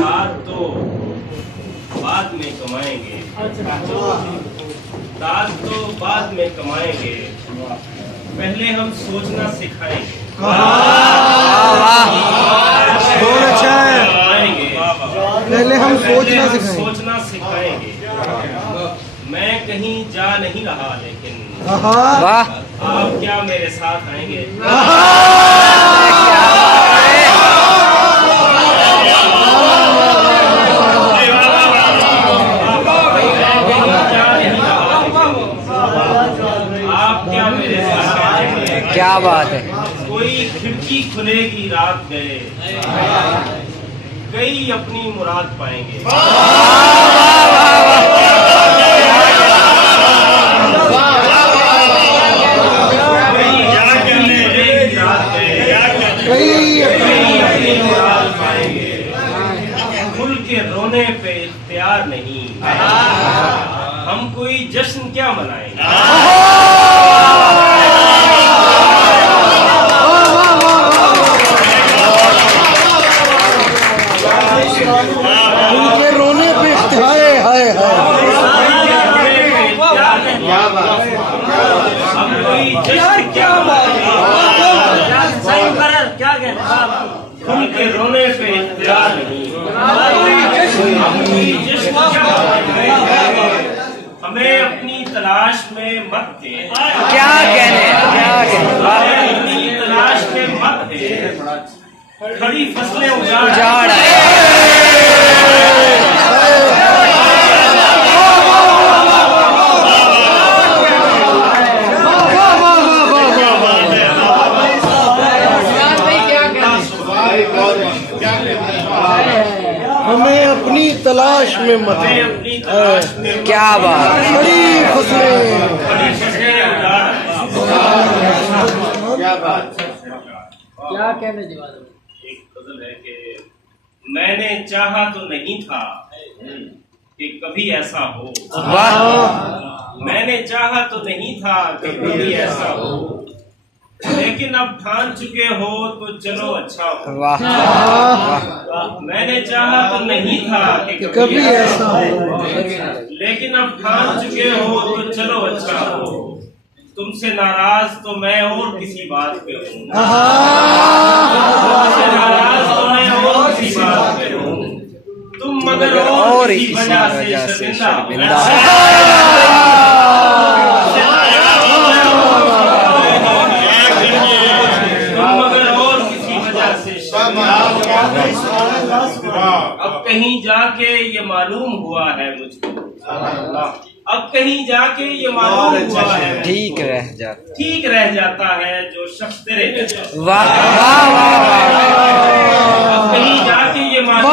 दाद तो बाद में कमाएंगे, दाद तो बाद में कमाएंगे, पहले हम सोचना सिखाएंगे। बहुत अच्छा है। पहले हम सोचना सिखाएंगे। मैं कहीं जा नहीं रहा, लेकिन आप क्या मेरे साथ आएंगे? आप क्या मेरे साथ आएंगे? क्या बात है। कोई खिड़की खुलेगी रात गए, कई अपनी मुराद पाएंगे। खुल के रोने पे इख्तियार नहीं, हम कोई जश्न क्या मनाएंगे? उनके रोने पे हाय हाय हम कोई जश्न क्या खुल के रोने पे इख्तियार नहीं, हम कोई जश्न क्या मनाएंगे? हमें अपनी तलाश में मत दे, क्या कहने, क्या कहने। अपनी तलाश में मत दे, खड़ी फसलें उजाड़ आए। हमें अपनी तलाश में मत, क्या बात। बड़ी फसलें, क्या कहने जवाब। एक गजल है कि मैंने चाहा तो नहीं था कि कभी ऐसा हो, मैंने चाहा तो नहीं था कि कभी ऐसा हो, लेकिन अब ठान चुके हो तो चलो अच्छा हो। वाह। मैंने चाहा तो नहीं था कि कभी ऐसा हो, लेकिन अब ठान चुके हो तो चलो अच्छा हो। तुमसे नाराज तो मैं और किसी बात पे हूँ, तुमसे नाराज तो मैं और किसी बात पे हूँ, तुम मगर और किसी वजह से शर्मिंदा। अब कहीं जाके ये मालूम हुआ है मुझको, अब कहीं जाके ये मालूम हुआ है, ठीक रह जाता है जो शख्स तेरे जैसा। वाह वाह वाह। अब कहीं जाके ये मालूम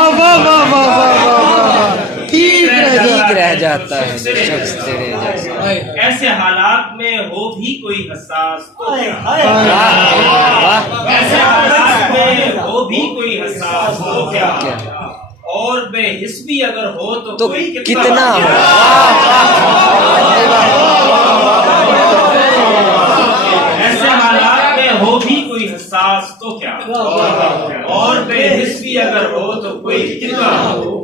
ठीक रह जाता है जो शख्स तेरे जैसा। ऐसे हालात में हो भी कोई हसास तो क्या, ऐसे हालात में हो भी कोई हसास तो क्या, और बेहिस भी अगर हो तो कोई कितना हो। ऐसे हालात में हो भी कोई हसास तो क्या, और बेहिस भी अगर हो तो कोई कितना हो,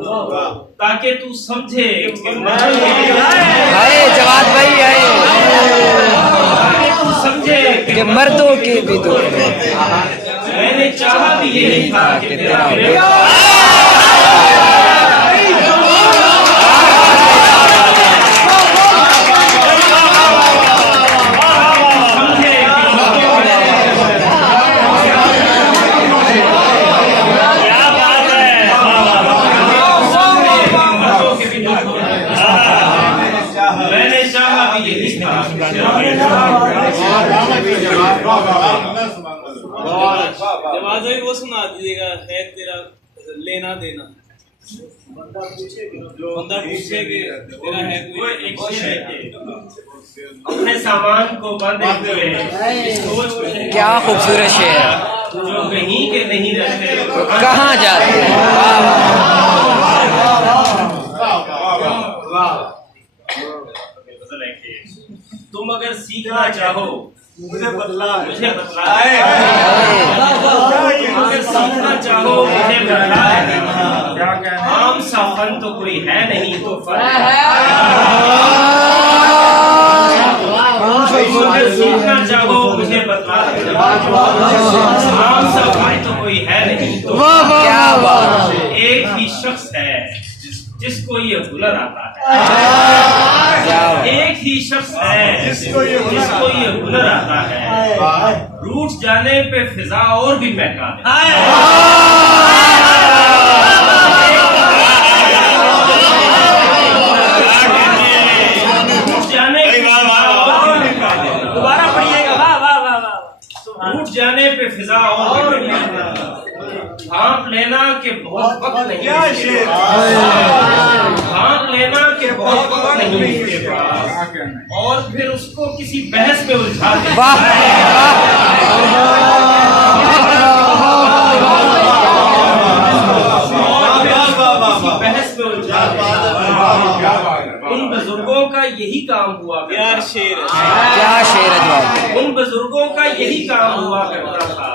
ताकि तू समझे जवाब भाई आए, ताकि तू समझे कि मर्दों के भी दुख मैंने चाहा भी यही था कि तेरा नवाज़ वो सुना दीजिएगा, है तेरा लेना देना। बंदा पूछे कि तेरा है कोई एक अपने सामान को बंद हुए, क्या खूबसूरत शेर, जो कहीं के नहीं रहते तो कहाँ जाते हैं। तुम अगर सीखना चाहो मुझे बतलाए। अगर सीखना चाहो मुझे बतलाए, आम सा फन तो कोई है नहीं तो फन अगर सीखना चाहो मुझे बतलाए, आम सा फन तो कोई है नहीं तो एक ही शख्स है जिसको ये हुनर आता है। एक ही शख्स है जिसको ये हुनर आता है। रूठ जाने पे फिजा और भी महका दे। रूठ जाने पे दोबारा पढ़िएगा। वाह वाह वाह वाह। रूठ जाने पे फिजा और भी महका दे। भाप लेना के बहुत वक्त नहीं, भाप लेना के बहुत वक्त नहीं के पास, और फिर उसको किसी बहस में उलझा दे। बहस में उलझा दे। उन बुजुर्गों का यही काम हुआ यार शेर क्या शेर है। उन बुजुर्गों का यही काम हुआ करता था,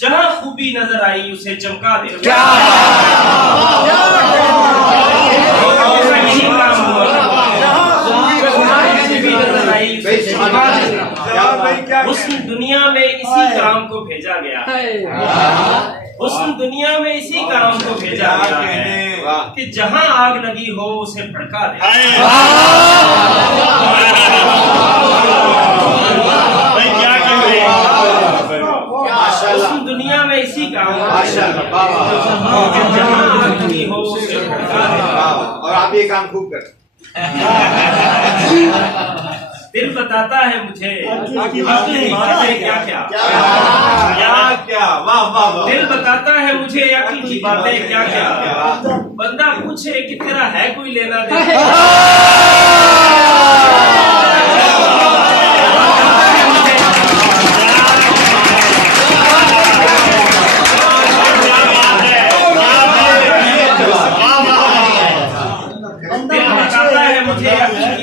जहाँ खूबी नजर आई उसे चमका दे। यही काम हुआ हुस्न दुनिया में इसी काम को भेजा गया है। हुस्न दुनिया में इसी काम को भेजा गया है कि जहाँ आग लगी हो उसे भड़का दे। हुस्न दुनिया में इसी काम जहाँ आग लगी हो उसे भड़का दे। और आप ये काम खूब कर। दिल बताता है मुझे बातें क्या क्या क्या वाह वाह वाह। दिल बताता है मुझे अक्ल की बातें क्या क्या। बंदा पूछे कि तेरा है कोई लेना देना।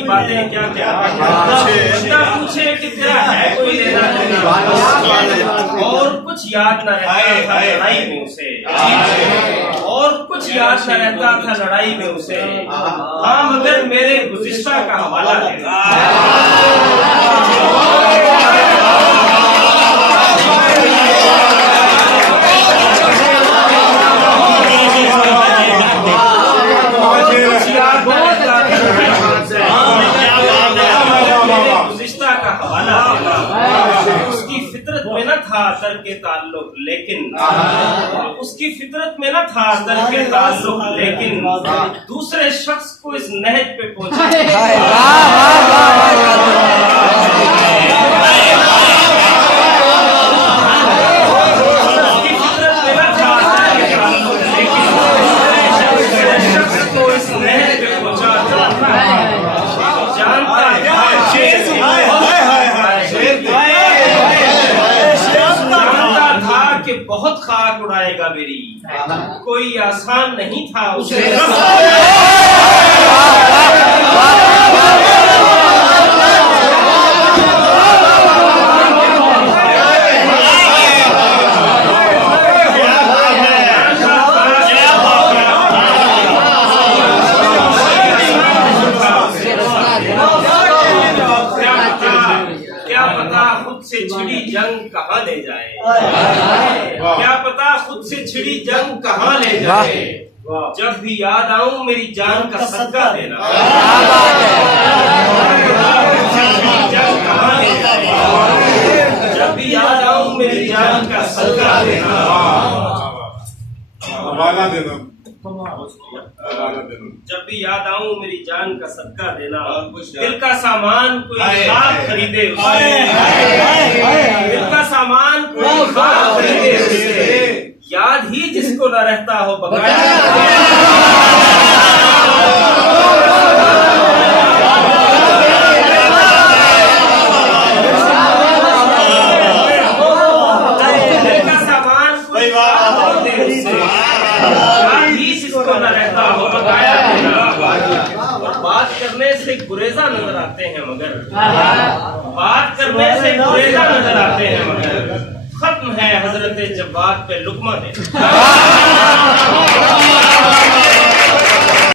बातें क्या क्या बंदा पूछे कि तेरा है कोई लेना देना, और कुछ याद न रहता था लड़ाई में उसे, और कुछ याद न रहता था लड़ाई में उसे। हाँ मगर मेरे गुज़िश्ता का हवाला देना। उसकी फितरत में न था दर के ताल्लुक, लेकिन उसकी फितरत में न था दर के ताल्लुक, लेकिन दूसरे शख्स को इस नहज पे पहुंचे। उसकी फितरत में न था दर के ताल्लुक, लेकिन दूसरे शख्स को इस नहज पे पहुंचा। जानता था कि बहुत खाक उड़ाएगा मेरी, कोई आसान नहीं था उसे। छिड़ी जंग कहाँ ले जाए, क्या पता खुद से छिड़ी जंग कहाँ ले जाए। जब भी याद आऊं मेरी जान का सदका देना। जंग कहाँ ले जाए, जब भी याद आऊं मेरी जान का सदका देना। जब भी याद आऊं मेरी जान का सदका देना। दिल का सामान कोई खाक खरीदे उसे, दिल का सामान कोई खाक खरीदे उसे, याद ही जिसको न रहता हो बकाया। और बात करने से गुरेजा नजर आते हैं, मगर बात करने से गुरेजा नजर आते हैं मगर खत्म है हजरत जवाद पे लुकमा दे